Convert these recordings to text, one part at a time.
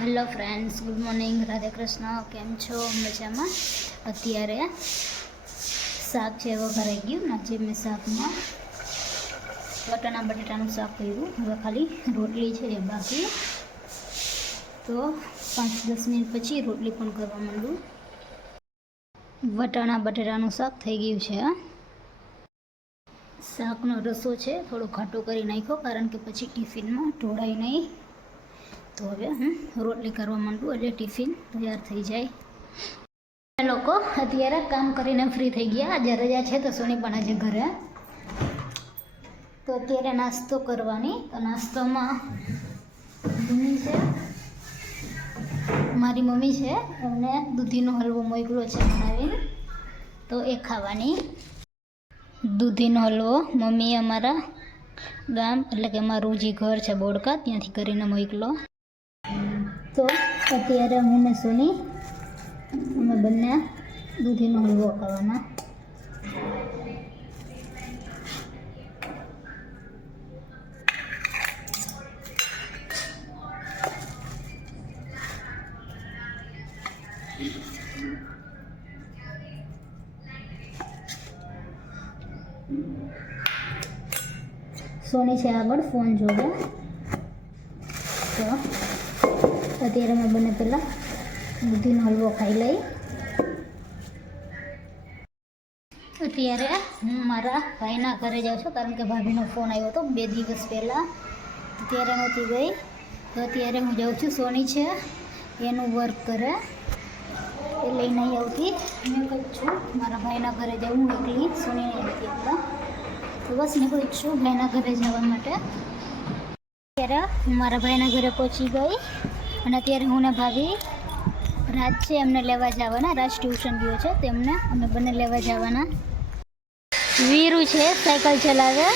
Hello friends, good morning, Radhe Krishna. કેમ છો? મજામાં? અત્યારે શાક છે વઘારાઈ ગયું. આજે મેં શાકમાં વટાણા બટેટાનું શાક કર્યું. હવે ખાલી રોટલી છે એ બાકી, તો 5-10 મિનિટ પછી રોટલી પણ કરવા માંડું. વટાણા બટેટાનું શાક થઈ ગયું છે. શાકનો રસો છે થોડો ઘાટો કરી નાખ્યો, કારણ કે પછી ટિફિનમાં ઢોળાય નહીં. તો હવે હું રોટલી કરવા માંડું એટલે ટિફિન તૈયાર થઈ જાય. લોકો અત્યારે કામ કરીને ફ્રી થઈ ગયા. આજે રજા છે તો સોની પણ આજે ઘરે, તો અત્યારે નાસ્તો કરવાની. તો નાસ્તામાં મમ્મી છે, મારી મમ્મી છે, એમને દૂધીનો હલવો મોકલો છે બનાવીને, તો એ ખાવાની. દૂધીનો હલવો મમ્મીએ અમારા ગામ એટલે કે અમારું જે ઘર છે બોડકા, ત્યાંથી કરીને મોકલો. તો અત્યારે હું ને સોની અમે બંને દૂધીનો હલવો ખાવાના. સોની છે આગળ ફોન જોવે. તો અત્યારે અમે બંને પહેલાં દૂધીનો હલવો ખાઈ લઈ. અત્યારે હું મારા ભાઈના ઘરે જાઉં છું, કારણ કે ભાભીનો ફોન આવ્યો હતો 2 દિવસ પહેલાં, ત્યારે નહોતી ગઈ. તો અત્યારે હું જાઉં છું. સોની છે એનું વર્ક કરે એ લઈને નહીં આવતી. મેં કહું છું મારા ભાઈના ઘરે જાઉં એકલી, સોની નહીં આવતી એટલે. તો બસ નીકળી જ છું ભાઈના ઘરે જવા માટે. અત્યારે હું મારા ભાઈના ઘરે પહોંચી ગઈ અને અત્યારે હું ને ભાભી રાજ છે એમને લેવા જવાના. રાજ ટ્યુશન ગયો છે, તેમને અમે બંને લેવા જવાના. વીરુ છે સાયકલ ચલાવે.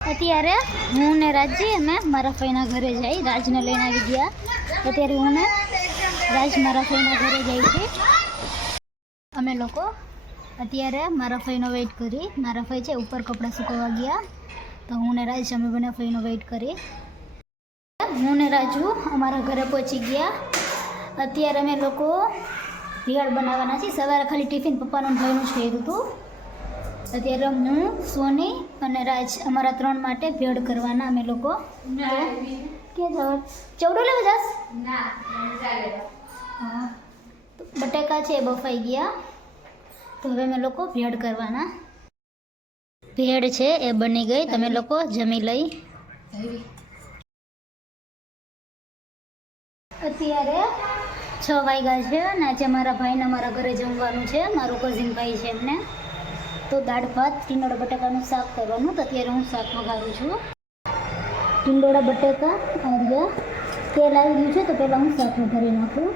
અત્યારે હું ને રાજજી અમે મારા ફઈના ઘરે જઈ, રાજને લઈને આવી ગયા. અત્યારે હું ને રાજ મારા ફઈના ઘરે જાય છે. અમે લોકો અત્યારે મારા ફઈનો વેઇટ કરી. મારા ફઈ છે ઉપર કપડાં સુકવવા ગયા, તો હું ને રાજ અમે બંને ફઈનો વેઇટ કરી. હું ને રાજુ અમારા ઘરે પહોંચી ગયા. અત્યારે અમે લોકો ભેળ બનાવવાના છીએ. સવારે ખાલી ટિફિન પપ્પાનું ભાઈનું જ કર્યું હતું. અત્યારે હું, સોની અને રાજ અમારા 3 માટે ભેળ કરવાના અમે લોકો. કે ચવડો લેવા જાસ? હા, બટાકા છે એ બફાઈ ગયા, તો હવે અમે લોકો ભેળ કરવાના. ભેળ છે એ બની ગઈ, તમે લોકો જમી લઈ. અત્યારે 6 વાગ્યા છે અને આજે મારા ભાઈને મારા ઘરે જમવાનું છે. મારો કઝિન ભાઈ છે એમને, તો દાળ ભાત ટીંડોળા બટાકાનું શાક કરવાનું. તો અત્યારે હું શાક વઘારું છું. ટીંડોળા બટાકા આવ્યા, તેલ આવી ગયું છે, તો પહેલાં હું શાક વઘારી નાખું.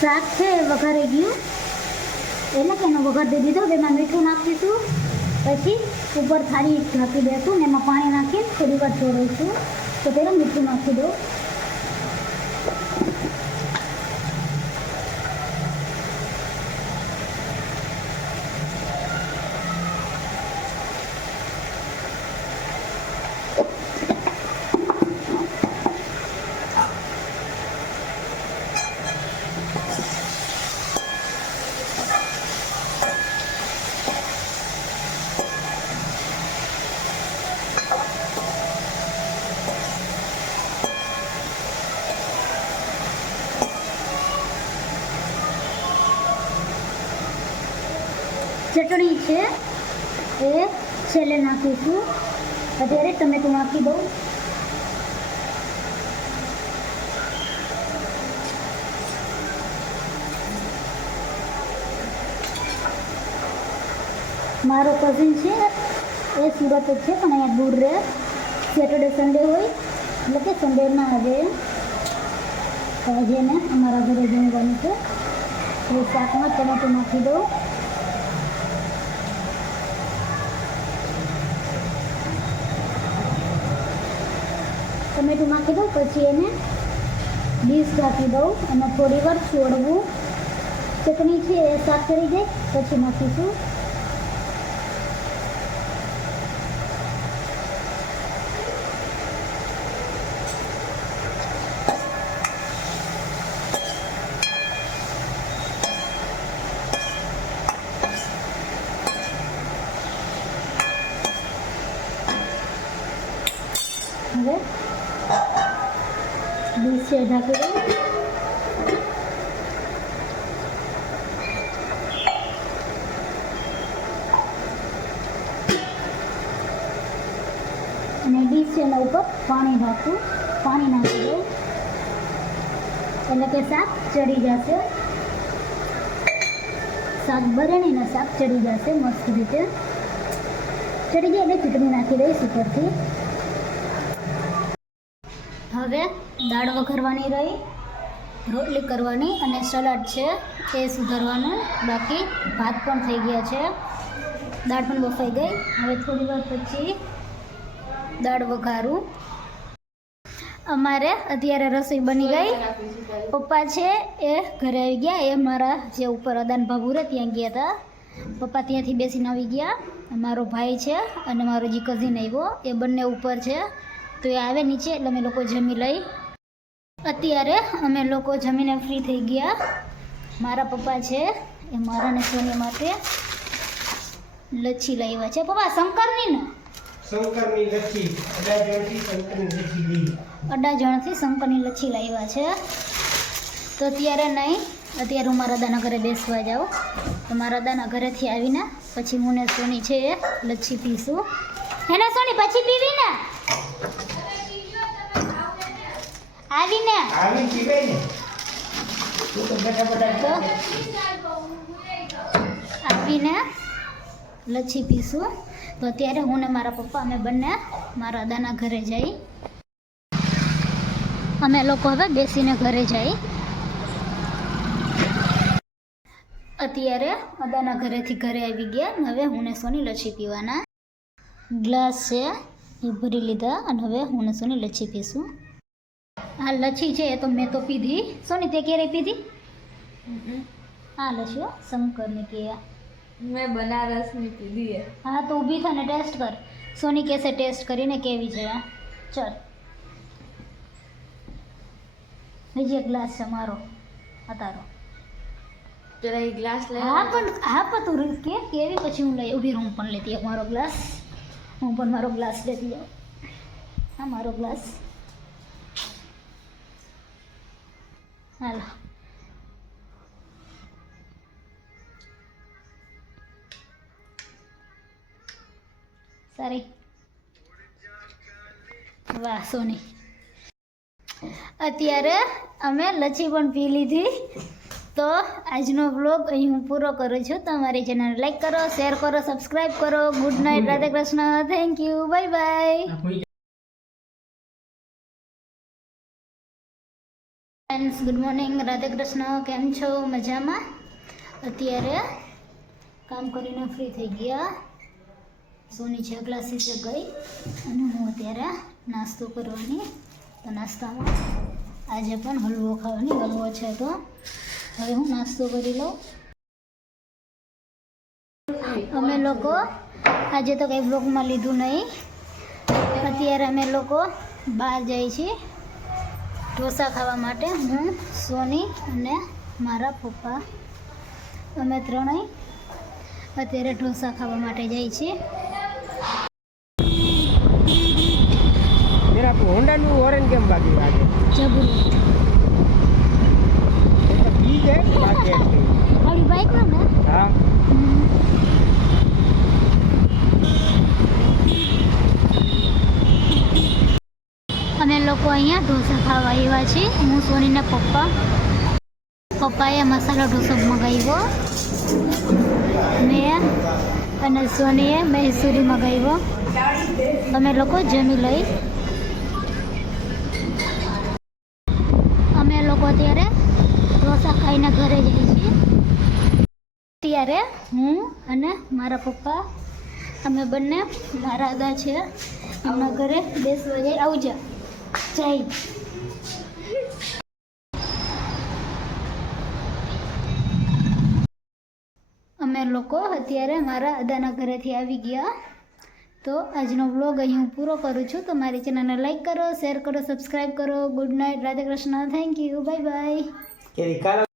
શાક છે એ વઘારી ગયું, એટલે કે એનો વઘાર દઈ દીધો. એમાં મીઠું નાખી દીધું, પછી ઉપર થાળી ઢાંકી દેતું ને એમાં પાણી નાખીને થોડી વાર છોડું. તો પહેલાં મીઠું નાખી દઉં. ચટણી છે એ છેલ્લે નાખીશું. અત્યારે ટમેટું નાખી દઉં. મારો કઝિન છે એ સુરત જ છે, પણ અહીંયા દૂર રહે. સેટરડે સન્ડે હોય એટલે કે સન્ડે ના આવે તો આજે એને અમારા ઘરે જમવાનું છે. એ શાકમાં ટમેટું નાખી દઉં. ટમેટું નાખી દઉં પછી એને ડીશ ઢાંકી દઉં અને થોડી વાર છોડવું. ચટણી છે એ શાક કરી જાય પછી નાખીશું. હવે ડીશ છે ઢાંકી દઉં. અને ડીશ છે એના ઉપર પાણી નાખું. પાણી નાખી દઉં એટલે કે શાક ચડી જશે. શાક ભરે નહીં ને શાક ચડી જશે મસ્ત રીતે. ચડી જાય એટલે ચટણી નાખી દઈશ ઉપરથી. હવે દાળ વઘારવાની રહી, રોટલી કરવાની અને સલાડ છે એ સુધારવાનું બાકી. ભાત પણ થઈ ગયા છે, દાળ પણ બફાઈ ગઈ. હવે થોડી વાર પછી દાળ વઘારું. અમારે અત્યારે રસોઈ બની ગઈ. પપ્પા છે એ ઘરે આવી ગયા. એ મારા જે ઉપર અદાન ભાભુ રહે ત્યાં ગયા હતા. પપ્પા ત્યાંથી બેસીને આવી ગયા. મારો ભાઈ છે અને મારો જે કઝિન આવ્યો એ બંને ઉપર છે. તો એ આવે નીચે એટલે અમે લોકો જમી લઈ. અત્યારે અમે લોકો જમીને ફ્રી થઈ ગયા. મારા પપ્પા છે એ મારા ને સોની માટે લચ્છી લાવ્યા છે. પપ્પા શંકરની ને શંકરની લચ્છી અડાજણથી શંકરની લચ્છી લાવ્યા છે. તો અત્યારે નહીં, અત્યારે હું મારા દાના ઘરે બેસવા જાઉં. તો મારા દાના ઘરેથી આવીને પછી હું ને સોની છે એ લચ્છી પીશું. એને સોની પછી પીવી ને આવીને આવીને લચ્છી પીશું. તો અત્યારે હું ને મારા પપ્પા અમે બંને મારા દાના ઘરે જઈ. અમે લોકો હવે બેસીને ઘરે જઈ. અત્યારે અદાના ઘરેથી ઘરે આવી ગયા. હવે હું ને સોની લચ્છી પીવાના. ગ્લાસ છે એ ભરી લીધા અને હવે હું ને સોની લચ્છી પીશું. આ લચ્છી છે એ તો મેં તો પીધી. સોની તે ક્યારે પીધી? આ લચ્છી શંકરની કે મેં બનારસની પીધી है. હા તો ઊભી થા ને ટેસ્ટ કર. સોની કેસે ટેસ્ટ કરીને કેવી છે. ચલ બીજી એક ગ્લાસ છે મારો આ તારો. જરા એક ગ્લાસ લે. હા પણ તું કે કેવી પછી હું લઈ ઊભી હું પણ લેતી મારો ગ્લાસ. હું પણ મારો ગ્લાસ લેતી આવું. હા મારો ગ્લાસ હાલો. સારી વાહ સોની. અત્યારે અમે લચ્છી પણ પી લીધી. તો આજનો વ્લોગ અહીં હું પૂરો કરું છું. તમારી ચેનલ લાઈક કરો, શેર કરો, સબસ્ક્રાઈબ કરો. Good night, Radhe Krishna, thank you, bye bye. Friends good morning, Radhe Krishna. કેમ છો? મજામાં? અત્યારે કામ કરીને ફ્રી થઈ ગયા. સોની છે ક્લાસીસે ગઈ અને હું અત્યારે નાસ્તો કરવાની. તો નાસ્તામાં આજે પણ હલવો ખાવાની. હલવો છે તો હવે હું નાસ્તો કરી લઉં. અમે લોકો આજે તો કંઈ બ્લોગમાં લીધું નહીં. અત્યારે અમે લોકો બહાર જઈએ છીએ ઢોસા ખાવા માટે. હું, સોની અને મારા પપ્પા અમે ત્રણેય અત્યારે ઢોસા ખાવા માટે જઈએ છીએ. હોન્ડાનું ઓરેન્જ કેમ બાકી લાગે? જબરું બીજ હે બાકી આપણી બાઈકમાં ને હા. ઢોસા ખાવા આવ્યા છીએ. હું સોનીના પપ્પાએ મસાલા ઢોસો મગાવ્યો, મેં અને સોનીએ મૈસૂરી મગાવ્યો. અમે લોકો જમી લઈ. અમે લોકો અત્યારે ઢોસા ખાઈને ઘરે જઈએ છીએ. ત્યારે હું અને મારા પપ્પા અમે બંને મારા દાદા છે એમના ઘરે બેસવા જઈ. આવજા જઈ. અમે લોકો અત્યારે મારા દાદાના ઘરેથી આવી ગયા. તો આજનો વ્લોગ અહીં હું પૂરો કરું છું. તો મારી ચેનલને લાઈક કરો, શેર કરો, સબસ્ક્રાઈબ કરો. Good night, Radhe Krishna, thank you, bye bye.